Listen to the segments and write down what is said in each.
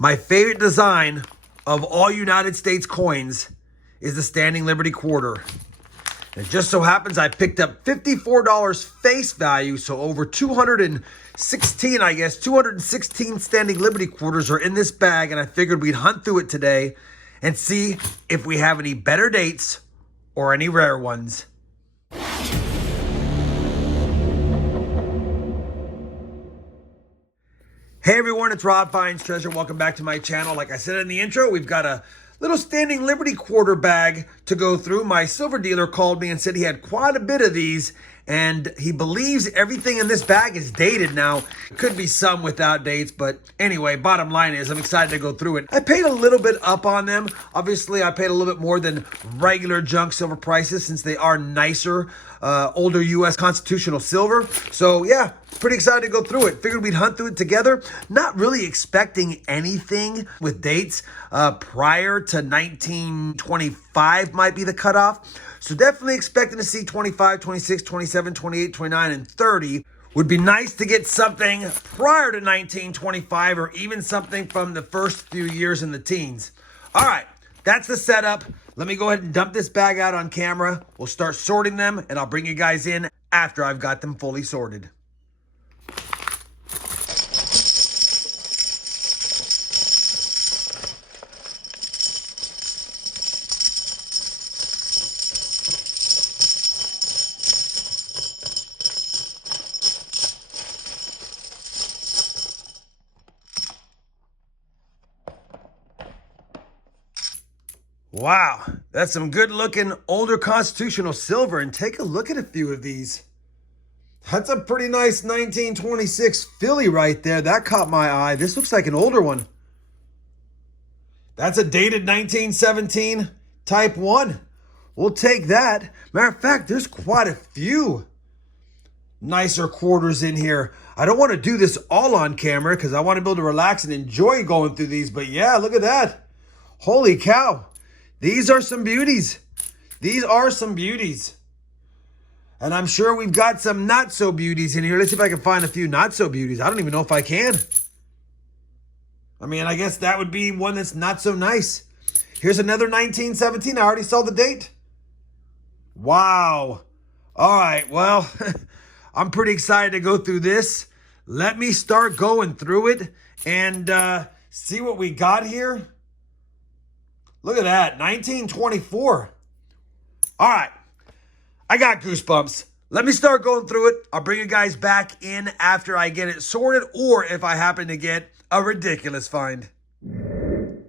My favorite design of all United States coins is the Standing Liberty Quarter. It just so happens I picked up $54 face value, so over 216, I guess, 216 Standing Liberty Quarters are in this bag, and I figured we'd hunt through it today and see if we have any better dates or any rare ones. Hey everyone, it's RobFindsTreasure. Welcome back to my channel. Like I said in the intro, we've got a little Standing Liberty Quarter bag to go through. My silver dealer called me and said he had quite a bit of these, and he believes everything in this bag is dated now. Could be some without dates, but anyway, bottom line is I'm excited to go through it. I paid a little bit up on them. Obviously, I paid a little bit more than regular junk silver prices since they are nicer, older U.S. constitutional silver. So yeah, pretty excited to go through it. Figured we'd hunt through it together. Not really expecting anything with dates prior to 1925 might be the cutoff. So definitely expecting to see 25, 26, 27, 28, 29, and 30. Would be nice to get something prior to 1925 or even something from the first few years in the teens. All right, that's the setup. Let me go ahead and dump this bag out on camera. We'll start sorting them, and I'll bring you guys in after I've got them fully sorted. Wow, that's some good looking older constitutional silver, and take a look at a few of these. That's a pretty nice 1926 Philly right there. That caught my eye. This looks like an older one. That's a dated 1917 Type 1. We'll take that. Matter of fact, there's quite a few nicer quarters in here. I don't want to do this all on camera because I want to be able to relax and enjoy going through these. But yeah, look at that. Holy cow. These are some beauties. These are some beauties. And I'm sure we've got some not so beauties in here. Let's see if I can find a few not so beauties. I don't even know if I can. I mean, I guess that would be one that's not so nice. Here's another 1917. I already saw the date. Wow. All right, well, I'm pretty excited to go through this. Let me start going through it and see what we got here. Look at that, 1924. All right, I got goosebumps. Let me start going through it. I'll bring you guys back in after I get it sorted, or if I happen to get a ridiculous find.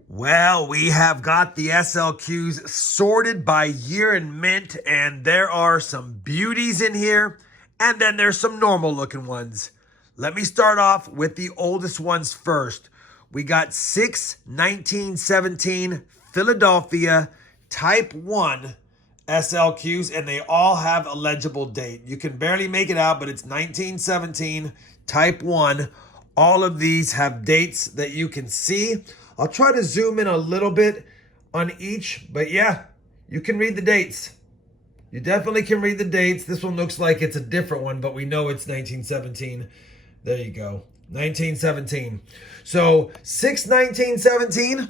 Well, we have got the SLQs sorted by year and mint, and there are some beauties in here, and then there's some normal looking ones. Let me start off with the oldest ones first. We got 6 1917 Philadelphia Type 1 SLQs, and they all have a legible date. You can barely make it out, but it's 1917 Type 1. All of these have dates that you can see. I'll try to zoom in a little bit on each, but yeah, you can read the dates. You definitely can read the dates. This one looks like it's a different one, but we know it's 1917. There you go, 1917. So 6 1917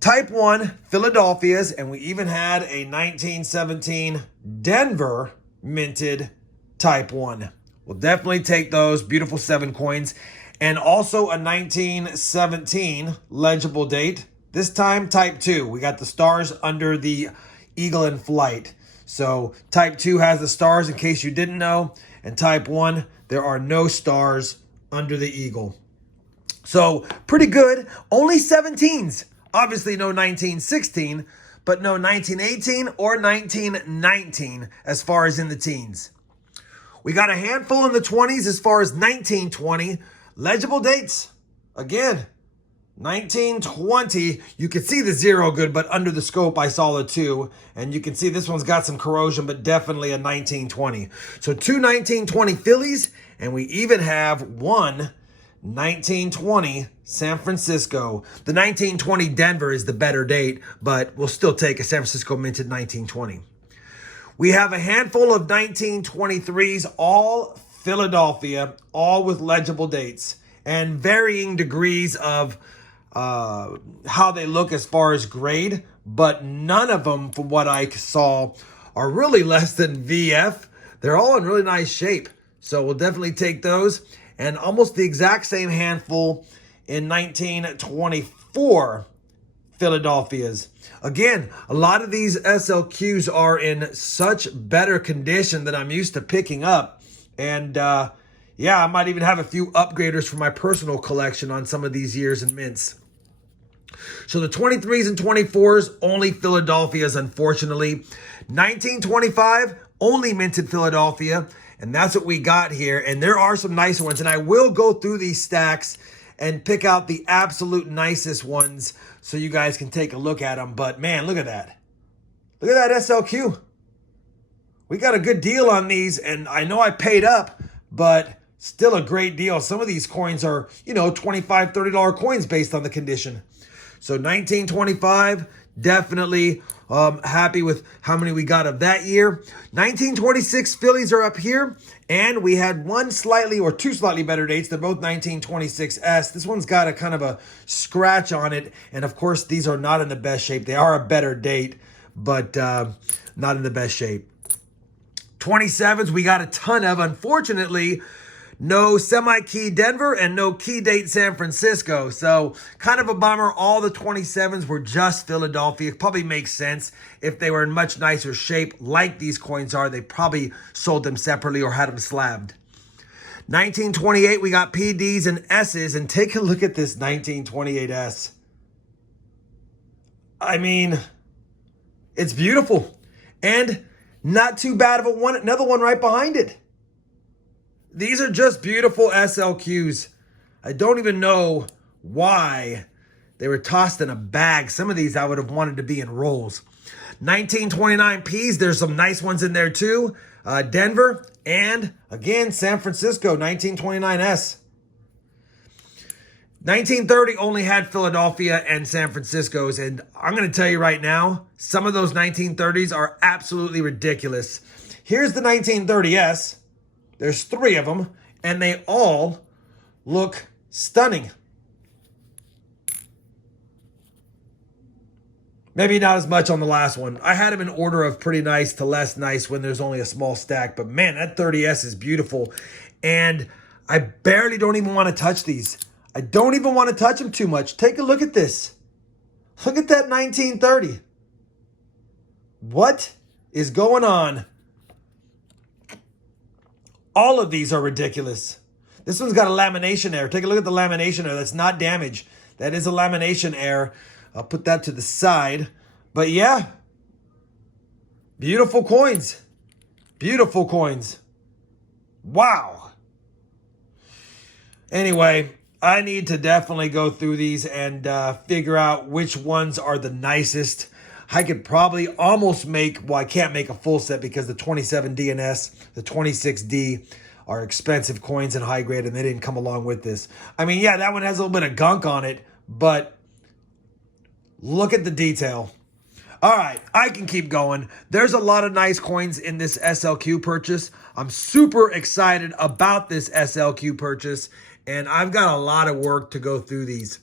Type 1 Philadelphia's, and we even had a 1917 Denver minted Type 1. We'll definitely take those beautiful 7 coins. And also a 1917 legible date. This time Type 2. We got the stars under the eagle in flight. So Type 2 has the stars in case you didn't know. And Type 1, there are no stars under the eagle. So pretty good. Only 17s. Obviously no 1916, but no 1918 or 1919 as far as in the teens. We got a handful in the 20s as far as 1920. Legible dates. Again, 1920. You can see the 0 good, but under the scope I saw the 2. And you can see this one's got some corrosion, but definitely a 1920. So 2 1920 Phillies, and we even have 1 1920 San Francisco. The 1920 Denver is the better date, but we'll still take a San Francisco minted 1920. We have a handful of 1923s, all Philadelphia, all with legible dates and varying degrees of how they look as far as grade, but none of them, from what I saw, are really less than VF. They're all in really nice shape. So we'll definitely take those. And almost the exact same handful in 1924 Philadelphia's. Again, a lot of these SLQs are in such better condition than I'm used to picking up. And yeah, I might even have a few upgraders for my personal collection on some of these years and mints. So the 23s and 24s, only Philadelphia's, unfortunately. 1925, only minted Philadelphia. And that's what we got here. And there are some nice ones. And I will go through these stacks and pick out the absolute nicest ones so you guys can take a look at them. But man, look at that. Look at that SLQ. We got a good deal on these. And I know I paid up, but still a great deal. Some of these coins are, you know, $25, $30 coins based on the condition. So 1925, definitely happy with how many we got of that year. 1926 Phillies are up here. And we had two slightly better dates. They're both 1926S. This one's got a kind of a scratch on it. And of course, these are not in the best shape. They are a better date, but not in the best shape. 27s, we got a ton of, unfortunately. No semi-key Denver and no key date San Francisco. So kind of a bummer. All the 27s were just Philadelphia. It probably makes sense. If they were in much nicer shape like these coins are, they probably sold them separately or had them slabbed. 1928, we got PDs and S's. And take a look at this 1928S. I mean, it's beautiful. And not too bad of a one. Another one right behind it. These are just beautiful SLQs. I don't even know why they were tossed in a bag. Some of these I would have wanted to be in rolls. 1929 Ps, there's some nice ones in there too. Denver and, again, San Francisco, 1929S. 1930 only had Philadelphia and San Francisco's. And I'm going to tell you right now, some of those 1930s are absolutely ridiculous. Here's the 1930S. There's 3 of them, and they all look stunning. Maybe not as much on the last one. I had them in order of pretty nice to less nice when there's only a small stack. But man, that 30S is beautiful. And I barely don't even want to touch these. I don't even want to touch them too much. Take a look at this. Look at that 1930. What is going on? All of these are ridiculous. This one's got a lamination error. Take a look at the lamination error. That's not damage. That is a lamination error. I'll put that to the side. But yeah, beautiful coins. Beautiful coins. Wow. Anyway, I need to definitely go through these and figure out which ones are the nicest. I could probably almost make, well, I can't make a full set because the 27D and S, the 26D are expensive coins and high grade, and they didn't come along with this. I mean, yeah, that one has a little bit of gunk on it, but look at the detail. All right, I can keep going. There's a lot of nice coins in this SLQ purchase. I'm super excited about this SLQ purchase, and I've got a lot of work to go through these.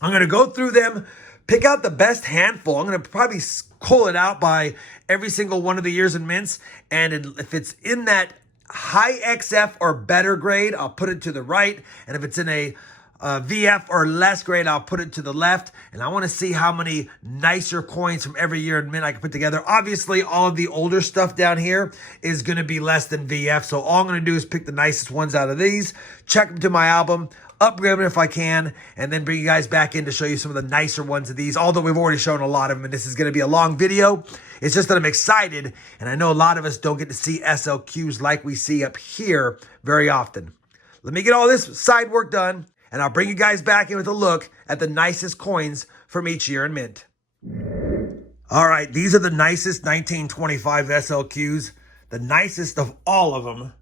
I'm going to go through them, pick out the best handful. I'm going to probably cull it out by every single one of the years and mints. And if it's in that high XF or better grade, I'll put it to the right. And if it's in a VF or less grade, I'll put it to the left. And I want to see how many nicer coins from every year and mint I can put together. Obviously, all of the older stuff down here is going to be less than VF. So all I'm going to do is pick the nicest ones out of these, check them to my album, upgrade them if I can, and then bring you guys back in to show you some of the nicer ones of these, although we've already shown a lot of them, and this is going to be a long video. It's just that I'm excited, and I know a lot of us don't get to see SLQs like we see up here very often. Let me get all this side work done, and I'll bring you guys back in with a look at the nicest coins from each year in mint. All right, these are the nicest 1925 SLQs. The nicest of all of them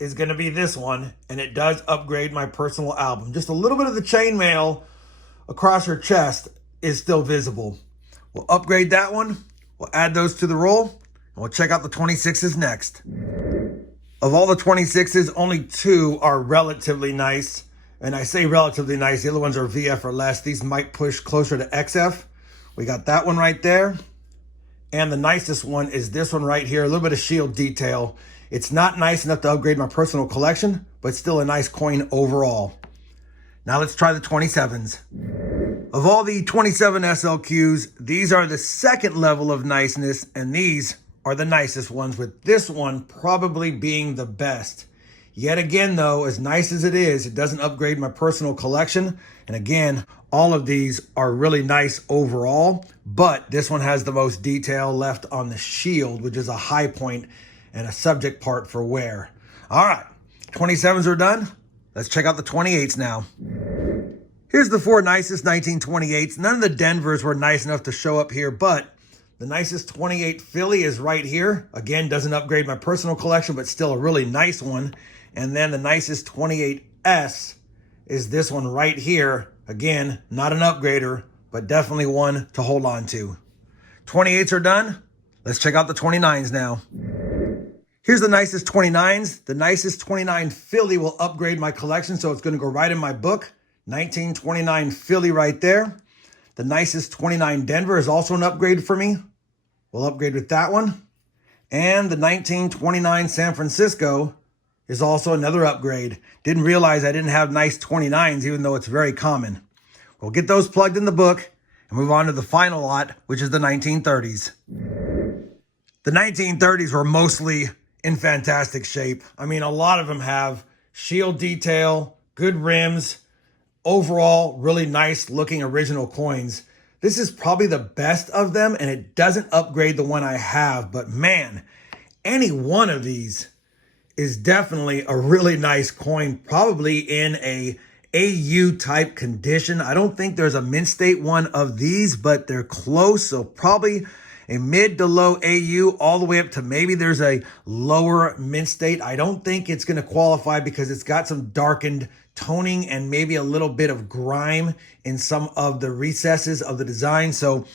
is going to be this one, and it does upgrade my personal album. Just a little bit of the chainmail across her chest is still visible. We'll upgrade that one. We'll add those to the roll, and we'll check out the 26s next. Of all the 26s, only 2 are relatively nice, And I say relatively nice. The other ones are VF or less. These might push closer to XF. We got that one right there. And the nicest one is this one right here. A little bit of shield detail. It's not nice enough to upgrade my personal collection, but still a nice coin overall. Now let's try the 27s. Of all the 27 SLQs, these are the second level of niceness, and these are the nicest ones, with this one probably being the best. Yet again, though, as nice as it is, it doesn't upgrade my personal collection. And again, all of these are really nice overall, but this one has the most detail left on the shield, which is a high point and a subject part for wear. All right, 27s are done. Let's check out the 28s now. Here's the 4 nicest 1928s. None of the Denvers were nice enough to show up here, but the nicest 28 Philly is right here. Again, doesn't upgrade my personal collection, but still a really nice one. And then the nicest 28S is this one right here. Again, not an upgrader, but definitely one to hold on to. 28s are done. Let's check out the 29s now. Here's the nicest 29s. The nicest 29 Philly will upgrade my collection, so it's going to go right in my book. 1929 Philly right there. The nicest 29 Denver is also an upgrade for me. We'll upgrade with that one. And the 1929 San Francisco is also another upgrade. Didn't realize I didn't have nice 29s, even though it's very common. We'll get those plugged in the book and move on to the final lot, which is the 1930s. The 1930s were mostly in fantastic shape. I mean, a lot of them have shield detail, good rims, overall really nice looking original coins. This is probably the best of them, and it doesn't upgrade the one I have, but man, any one of these is definitely a really nice coin, probably in a AU type condition. I don't think there's a mint state one of these, but they're close, so probably a mid to low AU, all the way up to maybe there's a lower mint state. I don't think it's going to qualify because it's got some darkened toning and maybe a little bit of grime in some of the recesses of the design. So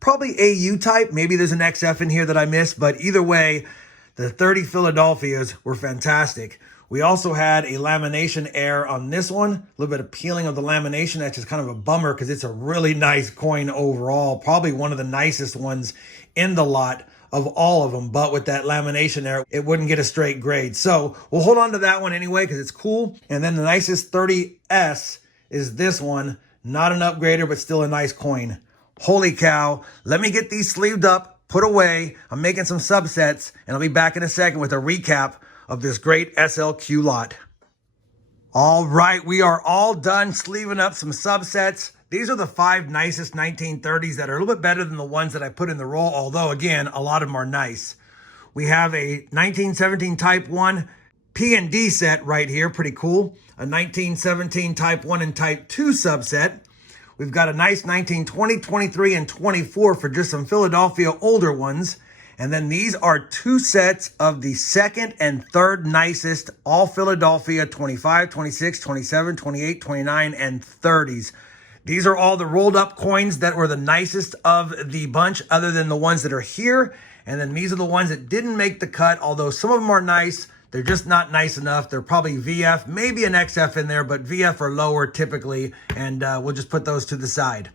probably AU type. Maybe there's an XF in here that I missed, but either way, the 30 Philadelphias were fantastic. We also had a lamination error on this one, a little bit of peeling of the lamination. That's just kind of a bummer because it's a really nice coin overall, probably one of the nicest ones in the lot of all of them. But with that lamination error, it wouldn't get a straight grade. So we'll hold on to that one anyway because it's cool. And then the nicest 30S is this one. Not an upgrader, but still a nice coin. Holy cow. Let me get these sleeved up, put away. I'm making some subsets, and I'll be back in a second with a recap of this great SLQ lot. All right, we are all done sleeving up some subsets. These are the 5 nicest 1930s that are a little bit better than the ones that I put in the roll, although again, a lot of them are nice. We have a 1917 Type 1 P&D set right here, pretty cool. A 1917 Type 1 and Type 2 subset. We've got a nice 1920, 23, and 24 for just some Philadelphia older ones. And then these are 2 sets of the second and third nicest, all Philadelphia 25, 26, 27, 28, 29, and 30s. These are all the rolled up coins that were the nicest of the bunch other than the ones that are here. And then these are the ones that didn't make the cut, although some of them are nice. They're just not nice enough. They're probably VF, maybe an XF in there, but VF or lower typically. And we'll just put those to the side.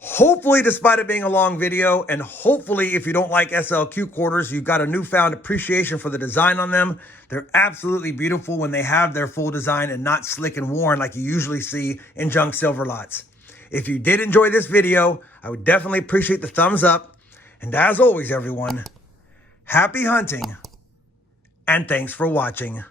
Hopefully, despite it being a long video, and hopefully if you don't like SLQ quarters, you've got a newfound appreciation for the design on them. They're absolutely beautiful when they have their full design and not slick and worn like you usually see in junk silver lots. If you did enjoy this video, I would definitely appreciate the thumbs up. And as always, everyone, happy hunting, and thanks for watching.